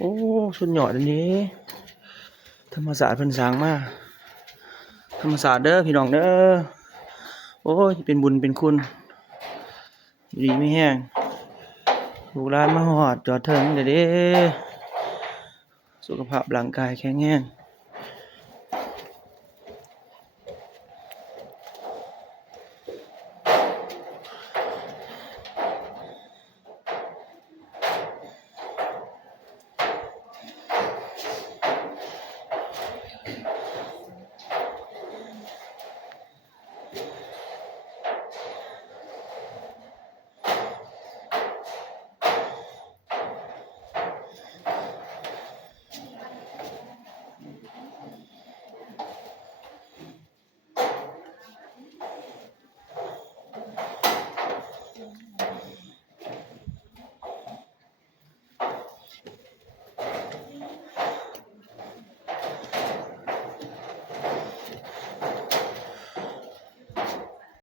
โอ้สุดยอดอันนี้ธรรมศาสตร์เพิ่นสร้างมาธรรมศาสตร์เด้อพี่น้องเด้อโอ้ยเป็นบุญเป็นคุณอยู่ดีไม่แห้งลูกหลานมาฮอดจอดถึงเด้อเด้สุขภาพร่างกายแข็งแรง